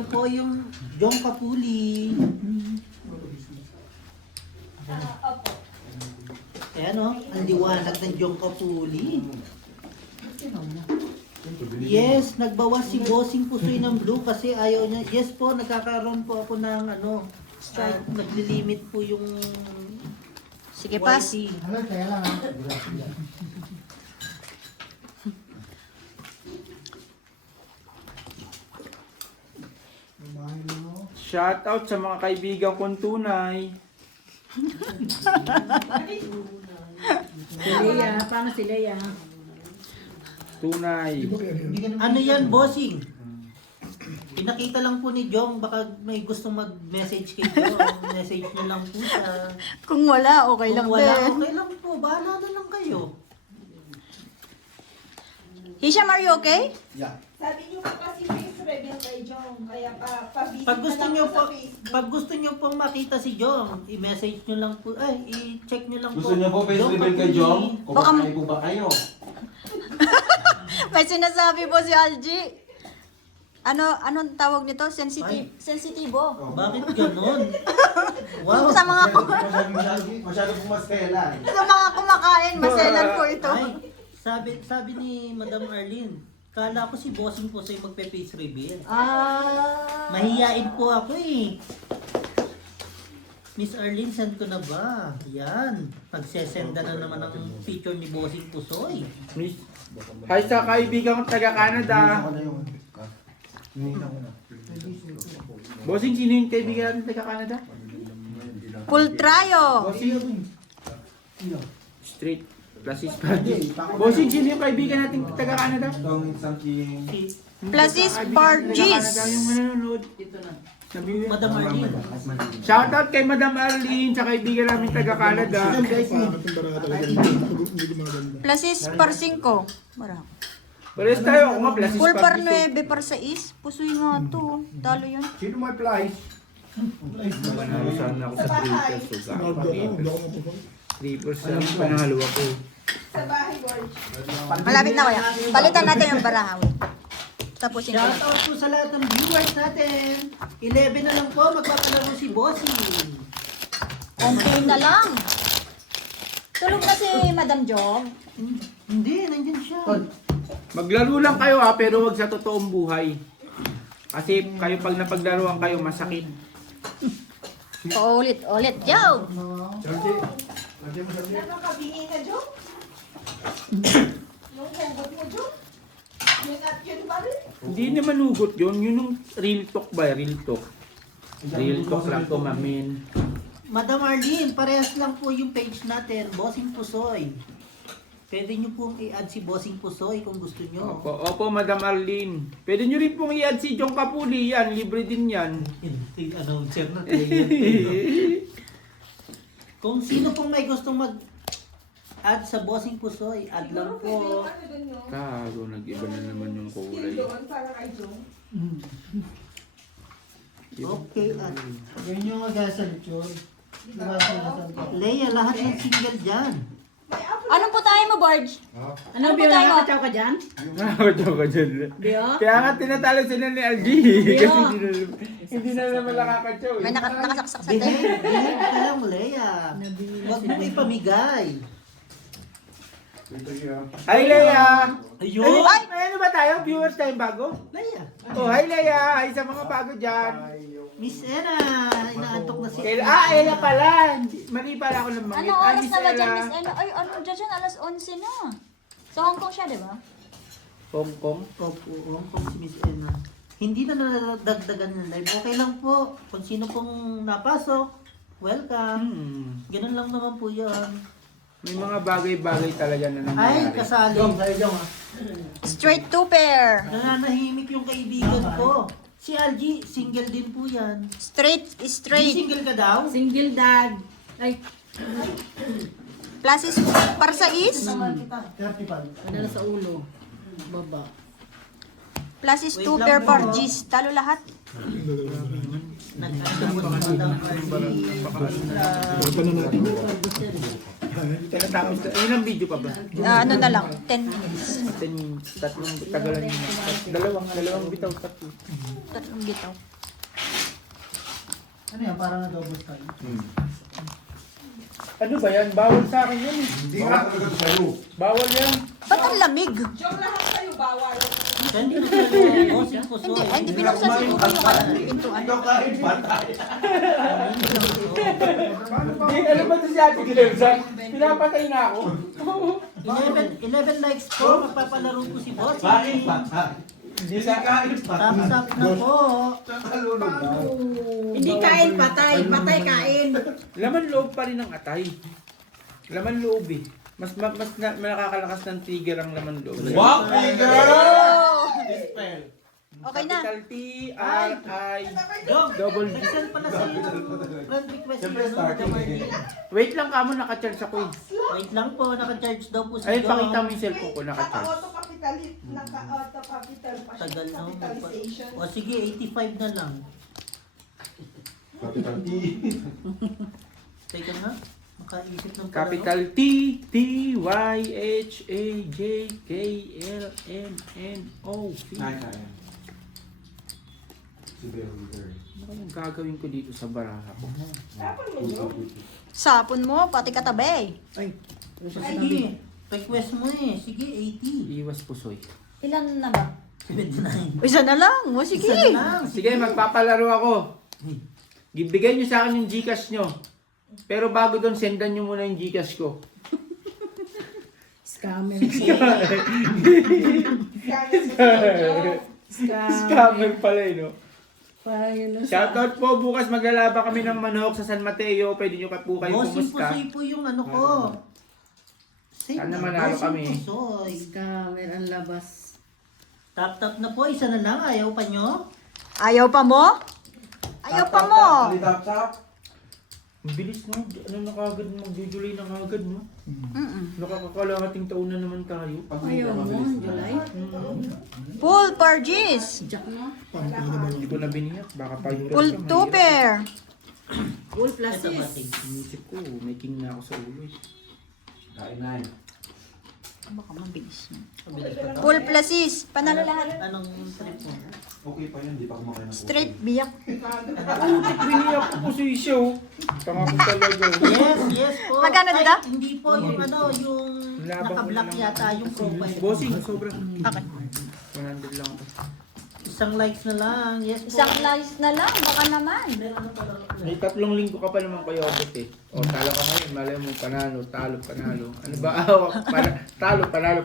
po yung Jong Kapuli. Opo. Ayan o, ang liwanag ng Jong Kapuli. Yes, nagbawas si Bossing Pusoy ng blue kasi ayaw niya. Yes po, nagkakaroon po ako ng naglilimit po yung Sige, pass. YT. Ano, kaya lang ha. Shout out sa mga kaibigan kong tunay. Si Leia, paano si Leia? Tunay. Ano yan, Bossing? Pinakita lang po ni Jong, baka may gustong mag-message kay Jong. Message niyo lang po siya. Kung wala, okay lang Kung wala, din. okay lang po. Bahala na lang kayo. Hisham, are you okay? Sabi niyo po kasi face reveal kay Jong, kaya pa-visit Pag gusto na lang niyo po po, sa Facebook. pag gusto niyo pong makita si Jong, i-message niyo lang po, i-check niyo lang Gusto niyo po face Jong reveal kay Kapuli. Jong? Baka- Kumakain po ba kayo? May sinasabi po si Algie. Anong tawag nito? Sensitibo. Bakit ganun? Wow. Sa mga Masyado pong maselan. sa mga kumakain, maselan po ito. Ay, sabi ni Madam Arlene, kala ko si Bossing po sa'yo magpe-face reveal. Mahihain po ako eh. Miss Arlene, send ko na ba? Yan. Nagsesenda na naman ang picture ni Bossing Pusoy. Miss. Hi sa kaibigan kong taga-Canada. Bossing, sino yung kaibigan natin taga-Canada? Pultrayo. Bossing. Straight. Plasis Party. Bossing, sino yung kaibigan natin taga-Canada? Itong isang king. Plasis Canada, Pargis. yung manonood. Madam Arlene. Shout out kay Madam Arlene sa kaibigan namin taga-Canada. Plasis par 5. Marami. Pares tayo, ako nga Plasis Full par Party. 9 par 6. Pusoy nga to. Talo yun. Sino may flies? Panalo sana ako sa Breakers. So, Creepers lang panalo ako. Sa bahay, Gorge. Malapit na kaya. Palitan natin yung barahaw. Tapusin ko. Shout out po sa lahat ng viewers natin. 11 na lang po, magpapalaro si Bossing. Konti na lang. Tulog na si Madam Jong. Hindi, nandiyan siya. Maglaro lang kayo ha, pero wag sa totoong buhay. Kasi kayo pag napaglaruan kayo, masakit. Ulit, Joe. Nakakabingi ka, Jong? Yung hugot mo, Jong? Yun at yun pa rin. Hindi naman hugot yun, yun yung real talk ba? Real talk. Real talk lang to, mamin. Madam Arlene, parehas lang po yung page natin, Bossing Pusoy. Pwede nyo pong i-add si Bossing Pusoy kung gusto nyo. Opo, Madam Arlene. Pwede nyo rin pong i-add si Jong Kapuli yan, libre din yan. Announcer na Kung sino pong may gustong mag-add sa Bossing Pusoy, add lang po. Ano dun, no? Kago, nag-iba na naman yung Skin kulay. doon para kay Jong. Okay, add. Ganyan yung mag-asal yun. Leia, lahat ng single dyan. Anong putahe mo, Barge? Ano, Bio, tayo? nakakachaw ka dyan? Nakakatawa ka dyan. Bio? Kaya nga tinatalo sila ni LG. Kasi hindi na naman nakakatsaw. May nakasaksak sa Behave, tayo. behave ka lang, Leia. Huwag mo ipamigay. Hi, Leia! Ayun! Ay, may ano ba tayo? Viewers tayong bago? Leia. Oh, hi, Leia! Hi sa mga bago dyan. Miss Ena, inaantok na si Ella pala. Mali pala ako ng mga. Ano oras na ba dyan, Miss Ella? Ay, ano dyan? Alas 11 na. Sa Hong Kong siya, di ba? Hong Kong? Opo, si Miss Ena. Hindi na nadagdagan ng live. Okay lang po. Kung sino pong napasok, welcome. Ganun lang naman po yan. May mga bagay-bagay talaga na Ay, nangyayari. kasali. Straight to pair. Nananahimik yung kaibigan ko. Si Algie, single din po yan. Straight. Single ka daw? Single dad. Ay, Plasis par 6. ano na sa ulo. Baba. Plasis Wait 2 lang pair po. par G's. Talo lahat. Punta na natin. Tapos, ayun ang video pa ba? Ano na lang, 10 minutes. 10 minutes, tatlong tagalan yun. Dalawang bitaw, tatlo. Tatlong bitaw. Ano yan, parang na-double time. Ano ba yan? Bawal sa akin yan eh. Hindi nga talaga sa'yo. Bawal yan. Ba't ang lamig? Yung lahat kayo bawal. Hindi na sa'yo, bossing po, Hindi, ay, hindi binuksan siguro yung pintuan. kain patay. Hindi, alam ba ito si Ate Clemson? Pinapatay na ako. 11 likes po, magpapalaro po si boss. Kain patay. Hindi sa kain patay. Thumbs up na po. Nakalulog na. Hindi kain, patay. Patay, kain. Laman loob pa rin ng atay. Laman loob eh. Mas nakakalakas ng trigger ang laman loob. Wow, girl! Oh! Dispel. Okay na. Capital T-R-I Dog, double D. send pala sa friend request Siyempre, yun, starting Jamardi. Wait lang kamo, nakacharge ako eh. Wait lang po, naka-charge daw po si Ay, Dog. pakita mo yung cellphone ko, nakacharge. Naka-auto capital pa siya. Tagal na. Capitalization. O sige, 85 na lang. Capital T. Teka nga, makaisip ng Capital T, T, Y, H, A, J, K, L, M, N, O, P. Kain. Ano yung gagawin ko dito sa baraha ko? Tapon mo yun. Sapon mo, pati katabi. Ay, sige. Request mo eh. Sige, 80. Iwas pusoy. Ilan na ba? 79. Isa na lang. O, sige. Isa na lang. Sige, magpapalaro ako. Bigay nyo sa akin yung Gcash nyo. Pero bago doon, sendan nyo muna yung Gcash ko. Scammer. Scammer pala eh, no? Parang yun na Shoutout po, bukas maglalaba kami ng manok sa San Mateo. Pwede nyo po kayo Bossing pumusta. Pusoy po yung ano ko. Sana manalo kami. Pusoy. Scammer ang labas. Tap na po, isa na lang. Ayaw pa nyo? Ayaw pa mo? Ayaw pa mo? Tap. Ang bilis no, ano na kagad, mag-July na kagad no? Nakakakalahating taon na naman tayo. Ayaw mo, July. Full Pargis. Jack mo. Hindi ko na biniyak, baka pa yung Full Tupper. Full Ito ba, pluses. ting? Inisip ko, may king na ako sa ulo eh. Kain na. Baka mabilis na. Mabilis pa to. Full Plasis. Panalo lahat. Anong trip mo? Okay pa yun, di pa kumakain ng Straight biyak. Biniyak ko po sa isyo. Tanga ko talaga. Yes po. Magkano Ay, dito? Hindi po yung ano, yung Labang ko naka-block lang. yata yung profile. Bossing, sobra. Okay. 100 lang ako. Isang likes na lang. Yes po. Isang lives na lang. Baka naman. May 3 linggo ka pa naman kayo abot eh. O talo ka ngayon, malay mo panalo, talo, panalo. Ano ba? Talo, panalo.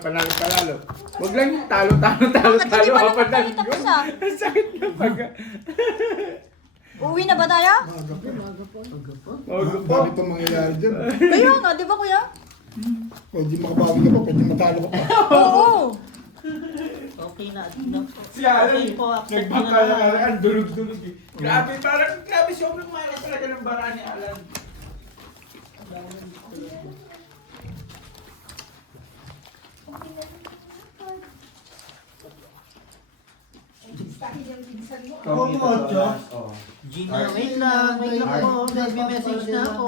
Huwag lang yung talo. Bakit hindi pa naman Apat na tayo linggo. tapos ah? Ang sakit na pag... Uwi na ba tayo? Maaga pa. Huwag po. Bakit itong mangyayari dyan? Kaya nga, di ba kuya? O di makabawi ka pa, pwede matalo ka pa. Oo. Okay na. Si Alan, Okay po, accept ko na nagbangkala lang. ang durug-durug eh. Grabe, sobrang mahal talaga ng bara ni Alan. Dahil yung binsan mo. Oo, Ocho. Oo. Gina, wait lang po. Nag-message na ako.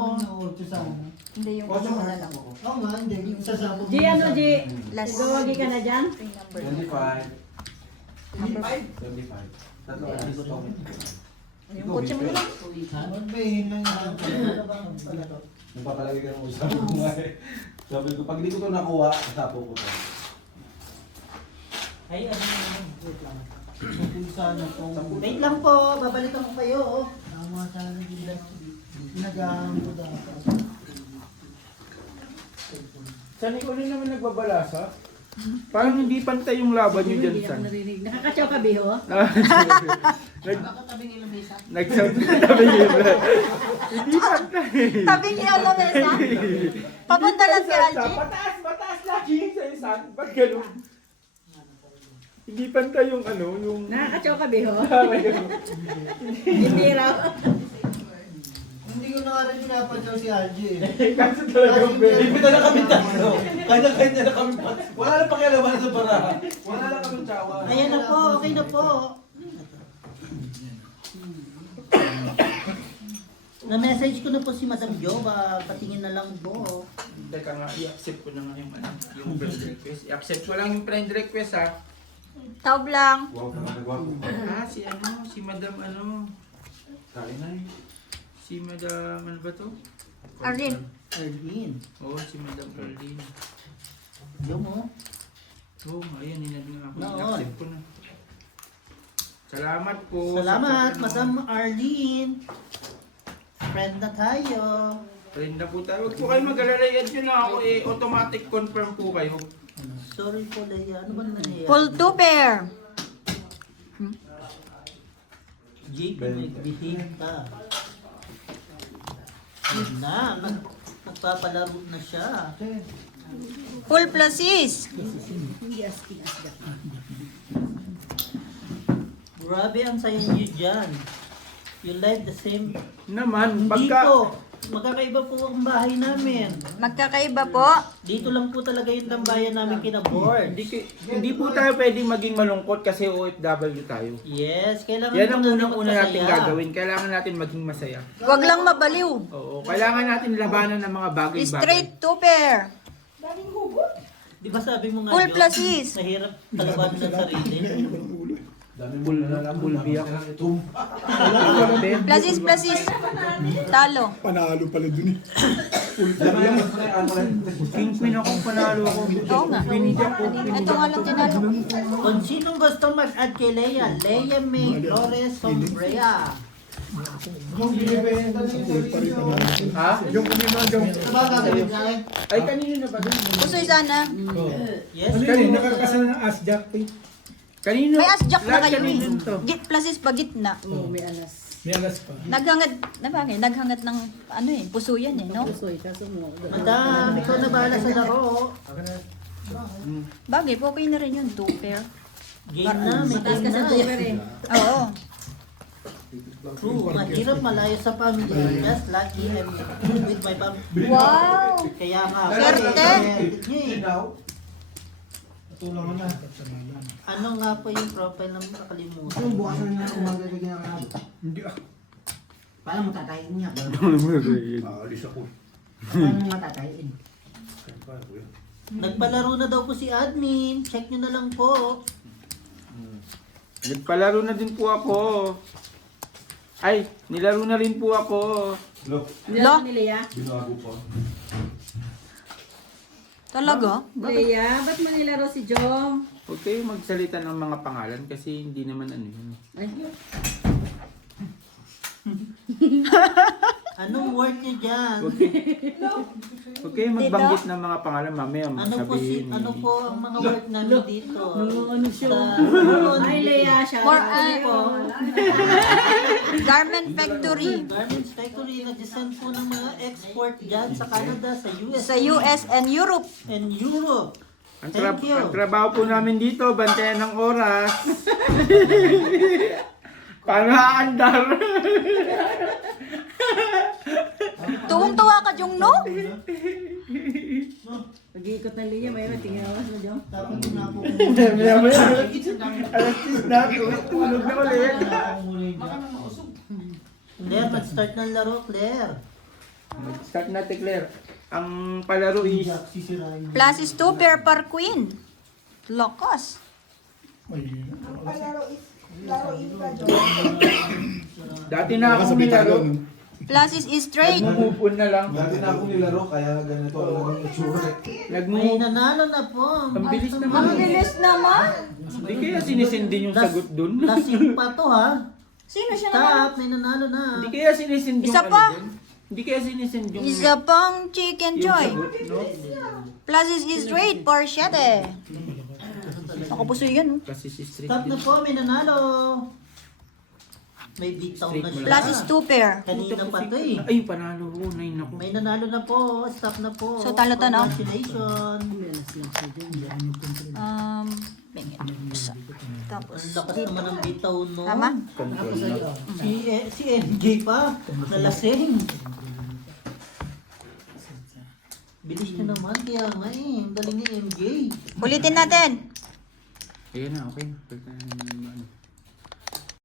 Hindi yung ano na lang. Oo nga, hindi. Yung sasabog. G, ano G? Last Gawagi ka na dyan? number. 25. Number 25. Tatlo ka dito. Yung kotse mo na lang. Nagpapalagay ka ng usap ko nga eh. Sabi ko, pag hindi ko ito nakuha, tapo ko to. Ay, ano naman. Wait lang. Wait lang po. Babalikan ko kayo. Tama sana nila. Pinagaan ko dapat. Saan ikaw rin naman nagbabalasa? Parang hindi pantay yung laban nyo dyan, Hindi ako San. narinig. Nakakatsaw ka, Biho? Tabing ilang isa. Nagsabi yun. Hindi pantay. Tabi niya ano, Mesa? Papunta lang kay Algie. Mataas lagi yung sa isan. Ba't ganun? Hindi pantay yung ano, yung... Nakakatsaw ka, Biho? May ganun. Hindi raw. Hindi ko na rin pinapadyaw si Algie. Kasi talagang Ipita na kami tatlo. Kanya-kanya na kami. Wala na pakialaman sa baraha. Wala na kami tsawa. Ayan na po. Okay na po. Na-message ko na po si Madam Jo, patingin na lang po. Teka nga, i-accept ko na nga yung, yung friend request. I-accept ko lang yung friend request ha. Taob lang. Wow, nagwapo. Si Madam ano, Kain na eh. si Madam, ano ba to? Arlene. Erlin. Oo, si Madam Arlene. Jo mo. Oo, ayan, hinadin ako. Noon. I-accept ko na. Salamat po. Salamat, sa Madam Arlene. Friend na tayo. Friend na po tayo. Huwag po kayo mag-alala. Yan yun na ako eh. Automatic confirm po kayo. Sorry po, Leia. Ano ba nangyayari? Full 2 pair. JP, nag-behave ka. Yun na, nagpapalaro na siya. Full pluses. Grabe ang saya niyo dyan. You like the same... Naman, Hindi pagka... po. Magkakaiba po ang bahay namin. Magkakaiba po. Dito lang po talaga yung tambayan namin kina-board. Hindi po tayo pwedeng maging malungkot kasi OFW tayo. Yes, kailangan Yan ang po unang-una natin magpasaya. gagawin. Kailangan natin maging masaya. Huwag lang mabaliw. Oo, kailangan natin labanan ng mga bagay-bagay. Straight 2 pair. Daming hugot. Di ba sabi mo nga Full yun, pluses. mahirap kalabanin ng sarili. Dami mo na lang. Bulbiyak. Itum. Pluses, pluses. Talo. Panalo pala dun eh. Dami yan. Ano rin. King Queen akong panalo ako. Oo nga. Ito nga lang tinalo. Kung sinong gusto mag-add kay Leia, Leia May Flores Sombrea. Yung binibenta niya. Ha? Yung binibenta Ay, kanino na ba doon? Pusoy sana. Yes, Kanina nakakasal ng Asjack eh. Kanino? May asjak na Lahat kayo eh. kanino to? Pluses pa gitna. May alas. May alas pa. Naghangat ng ano eh, puso yan eh, no? Pusoy, kaso mo. Madam, ikaw na bahala sa laro. Bagay, okay na rin yun, 2 pair. Game na, may Mataas game ka sa na. tuwer eh. Oo. True, mahirap malayo sa pamilya. Just lucky and with my family. Wow! Kaya nga, Swerte. Tulungan na. ano nga po yung profile ng nakalimutan? Bukasan na umaga na ginagawa. Hindi ah. Paano mo tatayin niya? Aalis ako. Paano mo matatayin? Nagpalaro na daw po si admin. Check nyo na lang po. Nagpalaro na din po ako. Ay, nilaro na rin po ako. Look, Lo? Ni Leia. binago pa. Talaga? Leia, ba't mo nilaro si Jong? Huwag kayo magsalita ng mga pangalan kasi hindi naman ano yun. Ay, Anong word nyo dyan? Huwag kayo magbanggit ng mga pangalan mamaya sabihin. Ano po ang mga word namin dito? ano siya? Sa Ay, Leia, siya. More po, Garment Factory. Garments Factory nag-send po ng mga export dyan sa Canada, sa US, Sa US and Europe. and Europe. Ang, Thank you. ang trabaho po namin dito, bantayan ng oras. Panaandar. Tuwang-tuwa ka, Jong, no? Pag-iikot ng Leia, may tingin ako sa Jong. Tapos na po. Maya-maya. Alas 6 na, tulog na ulit. Claire, mag-start ng laro, Claire. Start natin, Claire. Ang palaro is Sisirain. Pluses 2 pair per queen. Lakas. dati na akong nilaro. Pluses is straight. Nagmumove on na lang. Dati na akong nilaro, kaya ganito lang ang itsura. May Nagmumove. nanalo na po. Ang bilis Ang naman. bilis naman. Hindi kaya sinisindi yung sagot dun. Lasing pa to ha. Sino siya naman? Stop, may nanalo na. Hindi kaya sinisindi yung Isa pa. dun. Hindi kaya sinisindi yung Isa pang chicken yung joy. sagot, no? Pluses is straight for 7. Nakapuso yan, oh. Kasi si Street Stop na din. po, may nanalo. May bitaw na siya. Pluses 2 pair. Kanina pa to eh. Ay, panalo ko. 9 ako. May nanalo na po. Stop na po. So, talo to, no? Congratulations. May alas lang si Jong. Bingit. Tapos, Ang lakas naman ng bitaw, no? tama? Control na. Si MJ pa. Nalasing. Bilis na naman. Kaya nga eh. Ang galing ni MJ. Ulitin natin. Ayan na, okay. Pagka, ano,